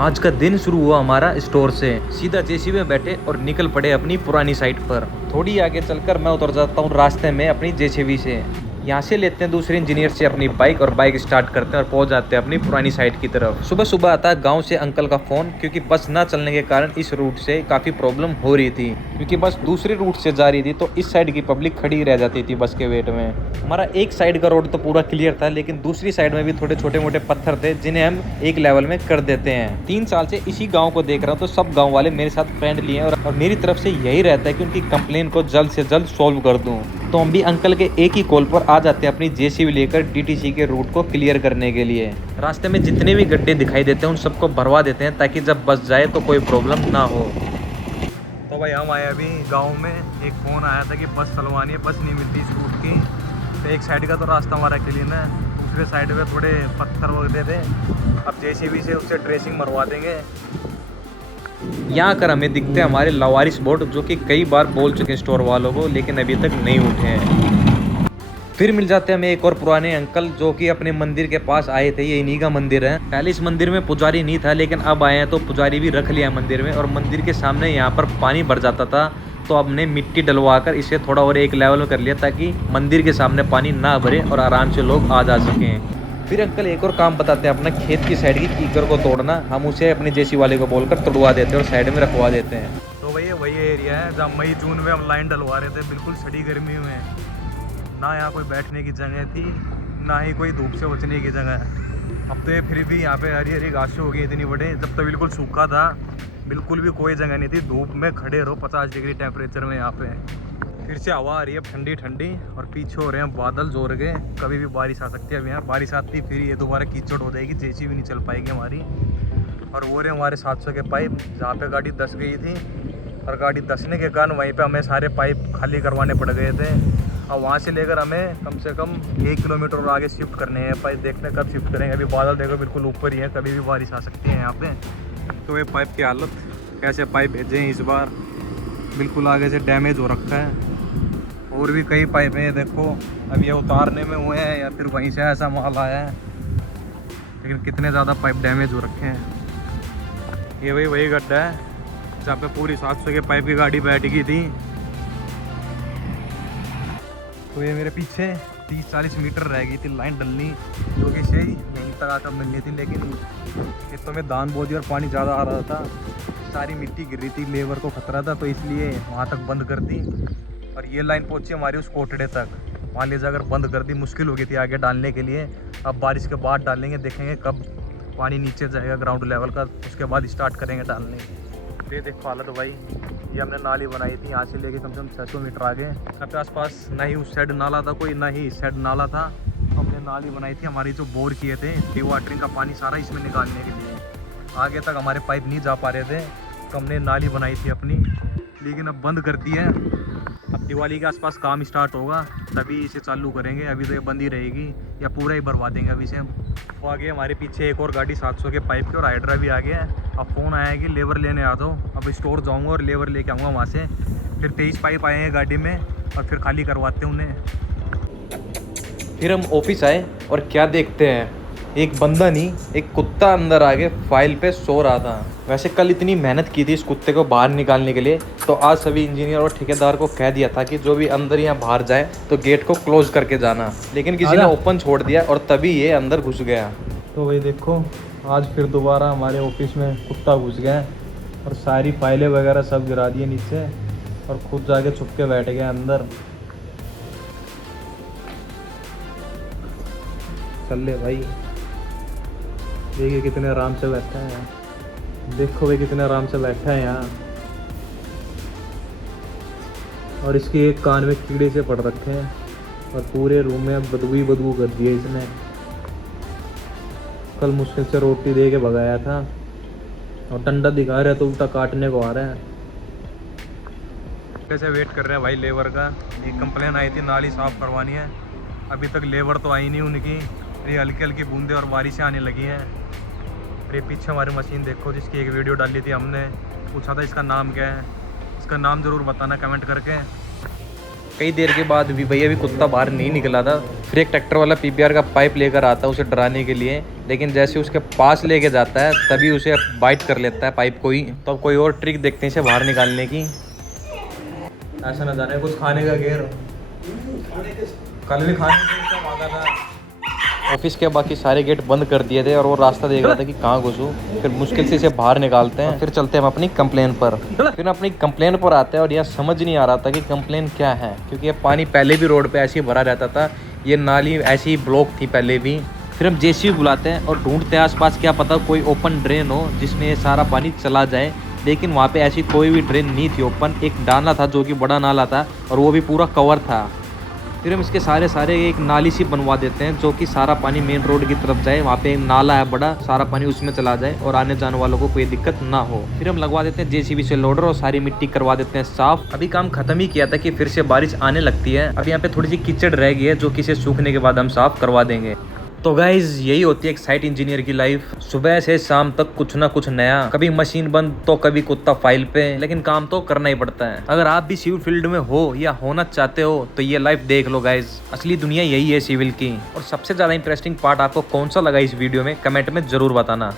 आज का दिन शुरू हुआ हमारा स्टोर से। सीधा जेसीबी में बैठे और निकल पड़े अपनी पुरानी साइट पर। थोड़ी आगे चलकर मैं उतर जाता हूँ रास्ते में अपनी जेसीबी से। यहाँ से लेते हैं दूसरे इंजीनियर से अपनी बाइक और बाइक स्टार्ट करते हैं और पहुँच जाते हैं अपनी पुरानी साइट की तरफ। सुबह सुबह आता है गांव से अंकल का फ़ोन, क्योंकि बस ना चलने के कारण इस रूट से काफ़ी प्रॉब्लम हो रही थी, क्योंकि बस दूसरे रूट से जा रही थी तो इस साइड की पब्लिक खड़ी रह जाती थी बस के वेट में। हमारा एक साइड का रोड तो पूरा क्लियर था, लेकिन दूसरी साइड में भी थोड़े छोटे मोटे पत्थर थे जिन्हें हम एक लेवल में कर देते हैं। 3 साल से इसी गाँव को देख रहा हूँ तो सब गाँव वाले मेरे साथ फ्रेंडली हैं और मेरी तरफ से यही रहता है कि उनकी कंप्लेन को जल्द से जल्द सॉल्व कर दूँ। तो हम भी अंकल के एक ही कॉल पर आ जाते हैं अपनी जेसीबी लेकर डीटीसी के रूट को क्लियर करने के लिए। रास्ते में जितने भी गड्ढे दिखाई देते हैं उन सबको भरवा देते हैं ताकि जब बस जाए तो कोई प्रॉब्लम ना हो। तो भाई हम आए अभी गांव में, एक फ़ोन आया था कि बस चलवानी है, बस नहीं मिलती इस रूट की। तो एक साइड का तो रास्ता हमारा क्लीन है, दूसरे साइड पे थोड़े पत्थर वगैरह थे। अब जेसीबी से उससे ट्रेसिंग मरवा देंगे। यहाँ कर हमें दिखते हैं हमारे लावारिस बोर्ड, जो कि कई बार बोल चुके हैं स्टोर वालों को, लेकिन अभी तक नहीं उठे हैं। फिर मिल जाते हैं हमें एक और पुराने अंकल, जो कि अपने मंदिर के पास आए थे। ये इन्हीं का मंदिर है। पहले इस मंदिर में पुजारी नहीं था, लेकिन अब आए हैं तो पुजारी भी रख लिया मंदिर में। और मंदिर के सामने यहाँ पर पानी भर जाता था, तो हमने मिट्टी डलवा कर इसे थोड़ा और एक लेवल में कर लिया ताकि मंदिर के सामने पानी ना भरे और आराम से लोग आ जा सकें। फिर अंकल एक और काम बताते हैं अपना, खेत की साइड की कीकर को तोड़ना। हम उसे अपने जेसी वाले को बोलकर तोड़वा देते हैं और साइड में रखवा देते हैं। तो भैया वही एरिया है जहाँ मई जून में हम लाइन डलवा रहे थे, बिल्कुल सड़ी गर्मी में। ना यहाँ कोई बैठने की जगह थी, ना ही कोई धूप से बचने की जगह। अब तो ये फिर भी यहाँ पे हरी हरी घास हो गई इतनी बड़े। जब तो बिल्कुल सूखा था, बिल्कुल भी कोई जगह नहीं थी, धूप में खड़े रहो 50 डिग्री टेम्परेचर में। यहाँ पे फिर से हवा आ रही है ठंडी ठंडी और पीछे हो रहे हैं बादल जोर के, कभी भी बारिश आ सकती है। अब यहाँ बारिश आती फिर ये दोबारा कीचड़ हो जाएगी, जेसीबी नहीं चल पाएगी हमारी। और वो रहे हमारे 700 के पाइप, जहाँ पे गाड़ी धंस गई थी। और गाड़ी धंसने के कारण वहीं पे हमें सारे पाइप खाली करवाने पड़ गए थे। और वहाँ से लेकर हमें कम से कम 1 किलोमीटर और आगे शिफ्ट करने हैं पाइप। देखने कब शिफ्ट करेंगे, अभी बादल देखो बिल्कुल ऊपर ही है, कभी भी बारिश आ सकती है यहाँ पे। तो ये पाइप की हालत, कैसे पाइप भेजे हैं इस बार, बिल्कुल आगे से डैमेज हो रखा है। और भी कई पाइप हैं, देखो अब ये उतारने में हुए हैं या फिर वहीं से ऐसा माल आया है, लेकिन कितने ज़्यादा पाइप डैमेज हो रखे हैं। ये वही गड्ढा है जहाँ पे पूरी 700 के पाइप की गाड़ी बैठ गई थी। तो ये मेरे पीछे 30-40 मीटर रह गई थी लाइन डलनी, जो कि सही यहीं तक आकर मिलनी थी, लेकिन खेतों में दान बोझी और पानी ज़्यादा आ रहा था, सारी मिट्टी गिर रही थी, लेबर को खतरा था, तो इसलिए वहाँ तक बंद कर दी। और ये लाइन पहुंची हमारी उस कोटड़े तक। मान लीजिए अगर बंद कर दी, मुश्किल हो गई थी आगे डालने के लिए। अब बारिश के बाद डालेंगे, देखेंगे कब पानी नीचे जाएगा ग्राउंड लेवल का, उसके बाद स्टार्ट करेंगे डालने। ये देखो हालत भाई, ये हमने नाली बनाई थी यहाँ से लेके कम से कम 600 मीटर आगे। यहाँ पे आसपास ना ही उस साइड नाला था कोई, ना ही इस साइड नाला था। हमने नाली बनाई थी, हमारी जो बोर किए थे डी वाटरिंग का पानी सारा इसमें निकालने के लिए। आगे तक हमारे पाइप नहीं जा पा रहे थे, तो हमने नाली बनाई थी अपनी, लेकिन अब बंद कर दी है। अब दिवाली के आसपास काम स्टार्ट होगा तभी इसे चालू करेंगे, अभी तो ये बंद ही रहेगी या पूरा ही भरवा देंगे अभी से हम। तो आगे हमारे पीछे एक और गाड़ी 700 के पाइप की और हाइड्रा भी आ गया है। अब फ़ोन आया कि लेबर लेने आ जाओ। अब स्टोर जाऊंगा और लेबर लेके आऊँगा वहाँ से। फिर 23 पाइप आए हैं गाड़ी में और फिर खाली करवाते हैं उन्हें। फिर हम ऑफिस आए और क्या देखते हैं, एक बंदा नहीं एक कुत्ता अंदर आके फाइल पे सो रहा था। वैसे कल इतनी मेहनत की थी इस कुत्ते को बाहर निकालने के लिए, तो आज सभी इंजीनियर और ठेकेदार को कह दिया था कि जो भी अंदर या बाहर जाए तो गेट को क्लोज करके जाना, लेकिन किसी ने ओपन छोड़ दिया और तभी ये अंदर घुस गया। तो भाई देखो आज फिर दोबारा हमारे ऑफिस में कुत्ता घुस गया और सारी फाइलें वगैरह सब गिरा दिए नीचे और खुद जाके छुप के बैठ गया अंदर। चल ले भाई, देखिए कितने आराम से बैठा है, देखो भाई कितने आराम से बैठा है यहाँ। और इसके एक कान में कीड़े से पड़ रखे हैं और पूरे रूम में बदबू ही बदबू कर दिया इसने। कल मुश्किल से रोटी दे के भगाया था और डंडा दिखा रहा है तो उल्टा काटने को आ रहा है। कैसे वेट कर रहे हैं भाई लेबर का। एक कंप्लेन आई थी नाली साफ़ करवानी है, अभी तक लेबर तो आई नहीं उनकी। ये हल्की हल्की बूंदे और बारिशें आने लगी हैं। ये पीछे हमारी मशीन देखो, जिसकी एक वीडियो डाली थी हमने, पूछा था इसका नाम क्या है। इसका नाम ज़रूर बताना कमेंट करके। कई देर के बाद भी भैया भी कुत्ता बाहर नहीं निकला था। फिर एक ट्रैक्टर वाला पीपीआर का पाइप लेकर आता है उसे डराने के लिए, लेकिन जैसे उसके पास लेके जाता है तभी उसे बाइट कर लेता है पाइप को ही। तो अब कोई और ट्रिक देखते हैं इसे बाहर निकालने की। ऐसा ना जाने कुछ खाने का घेर, कल भी खाने का मांगा था। ऑफिस के बाकी सारे गेट बंद कर दिए थे और वो रास्ता देख रहा था कि कहाँ घुसूं। फिर मुश्किल से इसे बाहर निकालते हैं, फिर चलते हैं हम अपनी कंप्लेन पर। फिर अपनी कंप्लेन पर आते हैं और यह समझ नहीं आ रहा था कि कंप्लेन क्या है, क्योंकि ये पानी पहले भी रोड पे ऐसे ही भरा रहता था, ये नाली ऐसी ही ब्लॉक थी पहले भी। फिर हम जेसीबी बुलाते हैं और ढूंढते हैं आसपास, क्या पता कोई ओपन ड्रेन हो जिसमें ये सारा पानी चला जाए, लेकिन वहाँ पे ऐसी कोई भी ड्रेन नहीं थी ओपन। एक नाला था जो कि बड़ा नाला था और वो भी पूरा कवर था। फिर हम इसके सारे एक नाली सी बनवा देते हैं जो कि सारा पानी मेन रोड की तरफ जाए। वहाँ पे एक नाला है बड़ा, सारा पानी उसमें चला जाए और आने जाने वालों को कोई दिक्कत ना हो। फिर हम लगवा देते हैं जेसीबी से लोडर और सारी मिट्टी करवा देते हैं साफ। अभी काम खत्म ही किया था कि फिर से बारिश आने लगती है। अब यहाँ पे थोड़ी सी कीचड़ रह गई है जो कि इसे सूखने के बाद हम साफ करवा देंगे। तो गाइज यही होती है एक साइट इंजीनियर की लाइफ। सुबह से शाम तक कुछ ना कुछ नया, कभी मशीन बंद तो कभी कुत्ता फाइल पे, लेकिन काम तो करना ही पड़ता है। अगर आप भी सिविल फील्ड में हो या होना चाहते हो तो ये लाइफ देख लो गाइज, असली दुनिया यही है सिविल की। और सबसे ज्यादा इंटरेस्टिंग पार्ट आपको कौन सा लगा इस वीडियो में, कमेंट में जरूर बताना।